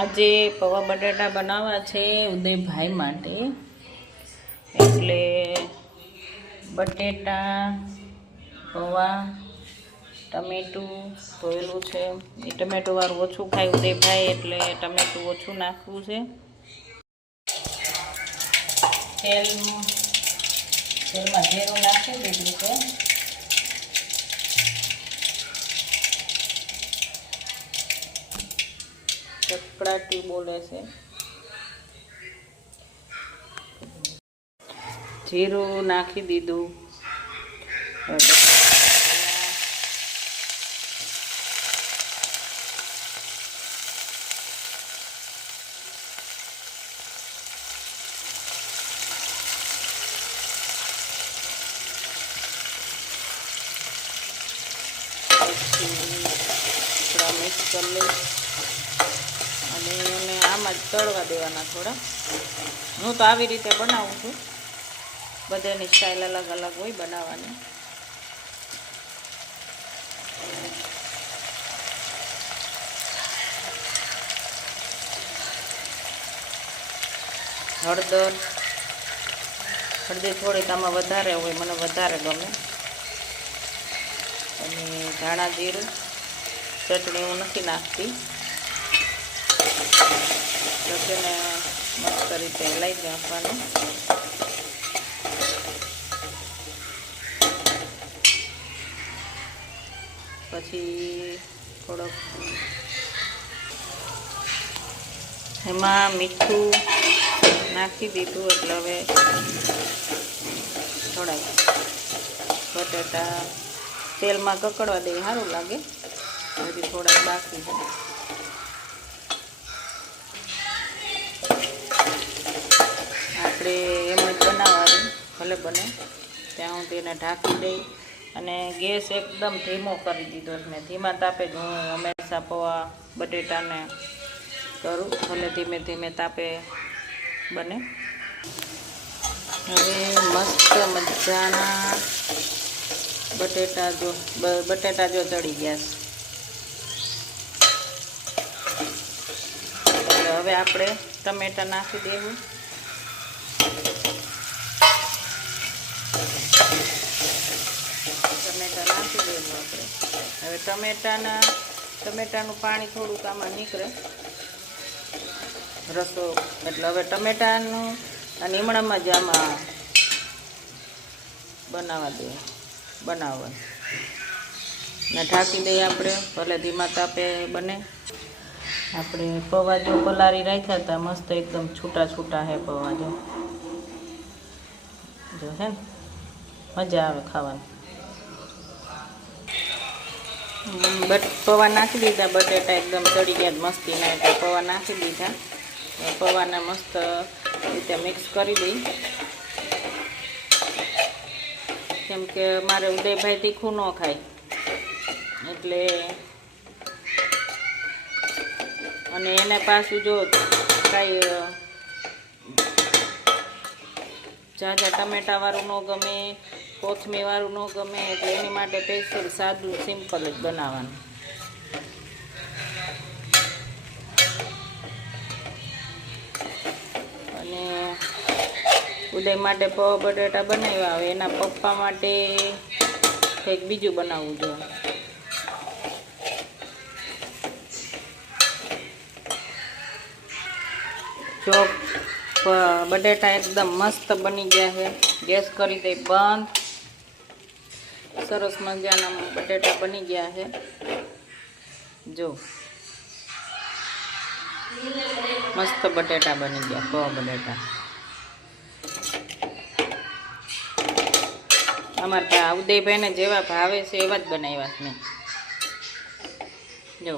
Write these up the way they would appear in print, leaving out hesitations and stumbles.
આજે પૌવા બટાટા બનાવવા છે ઉદયભાઈ માટે, એટલે બટેટા, પૌવા, ટમેટું ધોયેલું છે. એ ટમેટું વાળું ઓછું ખાય ઉદયભાઈ, એટલે ટમેટું ઓછું નાખવું છે. તેલમાં જીરું નાખી દીધું છે. ચકડાટી બોલે છે. જીરું નાખી દીધું. થોડા મિક્સ કરી લઈશ અને એને આમાં જ તળવા દેવાના થોડા. હું તો આવી રીતે બનાવું છું, બધાની સ્ટાઇલ અલગ અલગ હોય બનાવવાની. હળદી થોડીક આમાં વધારે હોય, મને વધારે ગમે. અને ધાણા જીરું, ચટણી હું નથી નાખતી. બસ એને મસ્ત રીતે હલાવી નાખવાનું. પછી થોડોક એમાં મીઠું નાખી દીધું, એટલે હવે થોડાક બટાટા તેલમાં કકડવા દે, સારું લાગે. હજી થોડાક બાકી છે. આપણે એમ જ બનાવવાનું, ભલે બને ત્યાં હું તેને ઢાંકી દઈ અને ગેસ એકદમ ધીમો કરી દીધો છે મેં. ધીમા તાપે જ હું હંમેશા પૌવા બટેટાને કરું, ભલે ધીમે ધીમે તાપે બને. હવે મસ્ત મજાના બટેટા જો ચડી ગયા છે. એટલે હવે આપણે ટમેટા નાખી દેવું. ટમેટા નાખી દેવું આપણે. હવે ટમેટાનું પાણી થોડુંક આમાં નીકળે, રસો. એટલે હવે ટમેટાનું આ લીમડામાં જ આમાં બનાવવાનું ને ઢાંકી દઈએ આપણે, ભલે ધીમા તાપે બને. આપણે પૌવા જો પલાળી રાખ્યા હતા, મસ્ત એકદમ છૂટા છૂટા હે પૌવા. જો હે ને, મજા આવે ખાવાની. પૌવા નાખી દીધા, બટેટા એકદમ ચડી ગયા મસ્તીના, એટલે પૌવા નાખી દીધા. પૌવાને મસ્ત રીતે મિક્સ કરી દઈ, કેમ કે મારે ઉદયભાઈ તીખું ન ખાય એટલે. અને એને પાછું જો કાંઈ ઝાઝા ટમેટાવાળું ન ગમે, કોથમીરવાળું ન ગમે, એટલે એની માટે સ્પેશિયલ સાદું સિમ્પલ જ બનાવવાનું. અને ઉદય માટે પૌવા બટેટા બનાવ્યા, આવે એના પપ્પા માટે કંઈક બીજું બનાવવું જોઈએ. જો બટેટા એકદમ મસ્ત બની ગયા છે. ગેસ કરી દઈ બંધ. સરસ મજાના બટેટા બની ગયા છે. જો મસ્ત બટેટા બની ગયા, પૌવા બટેટા. અમારા ઉદયભાઈને જેવા ભાવે છે એવા જ બનાવ્યા છે મેં. જો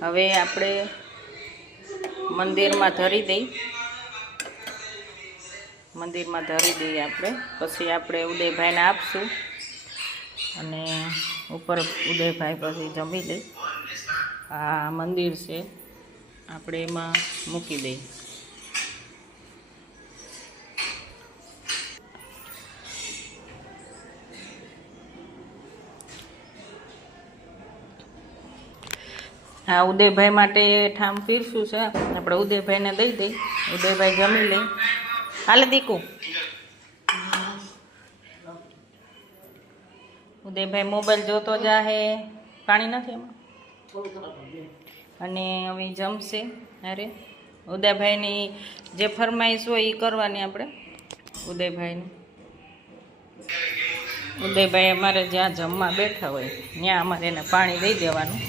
હવે આપણે મંદિરમાં ધરી દઈએ આપણે. પછી આપણે ઉદયભાઈને આપશું અને ઉપર ઉદયભાઈ પછી જમી લઈ. આ મંદિર છે, આપણે એમાં મૂકી દઈએ. હા, ઉદયભાઈ માટે ઠામ પીરસું છે. આપણે ઉદયભાઈને દઈ દઈ. ઉદયભાઈ જમી લે. હાલે દીકુ. ઉદયભાઈ મોબાઈલ જોતો જાહે. પાણી નથી એમાં. અને હવે જમશે. અરે ઉદયભાઈની જે ફરમાઈશ હોય એ કરવાની આપણે ઉદયભાઈને. ઉદયભાઈ અમારે જ્યાં જમવા બેઠા હોય ત્યાં અમારે એને પાણી દઈ દેવાનું.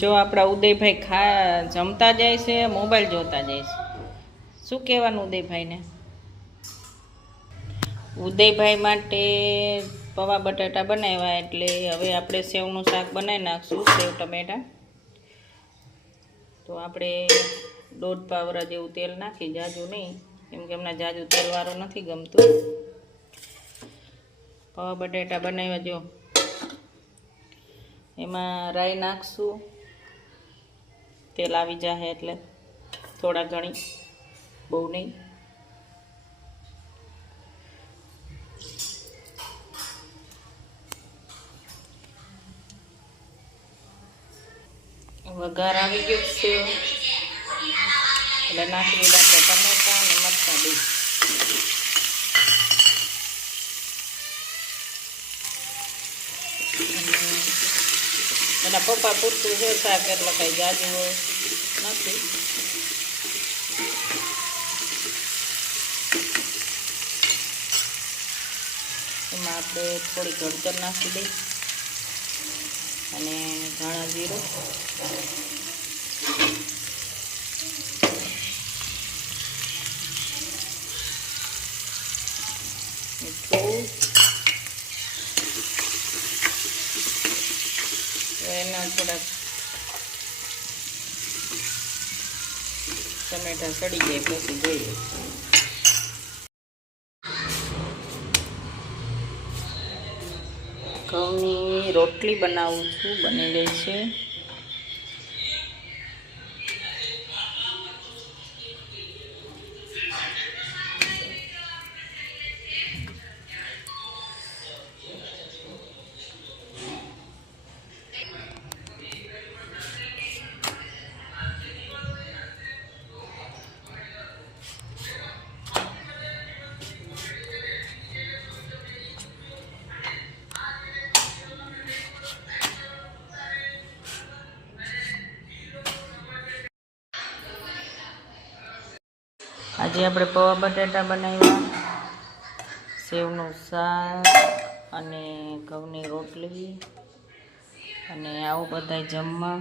જો આપણા ઉદયભાઈ જમતા જાય છે, મોબાઈલ જોતા જાય છે. શું કહેવાનું ઉદયભાઈને? ઉદયભાઈ માટે પૌવા બટાટા બનાવ્યા એટલે હવે આપણે સેવનું શાક બનાવી નાખશું. સેવ ટમેટા. તો આપણે 1.5 પાવરા જેવું તેલ નાખી, જાજુ નહીં, કેમ કે એમના જાજુ તેલવાળું નથી ગમતું. પૌવા બટાટા બનાવ્યા. જો એમાં રાઈ નાખશું. તેલ આવી જાય એટલે થોડા ઘણી, બહુ નહીં. વઘાર આવી ગયો છે એટલે નાખી દીધા આપણે ટમેટા અને મરચાં બી. એના પપ્પા પૂરતું છે શાક, એટલે કંઈ જાજુ નથી. એમાં આપણે થોડી હળદર નાખી દઈ અને ધાણા જીરું, મીઠું, એના થોડાક ટમેટા સડી જાય પછી જોઈએ. ઘઉંની રોટલી બનાવું છું, બની ગઈ છે. આજે આપણે પૌવા બટાટા બનાવ્યા, સેવનું શાક અને ઘઉંની રોટલી, અને આવું બધાય જમવા.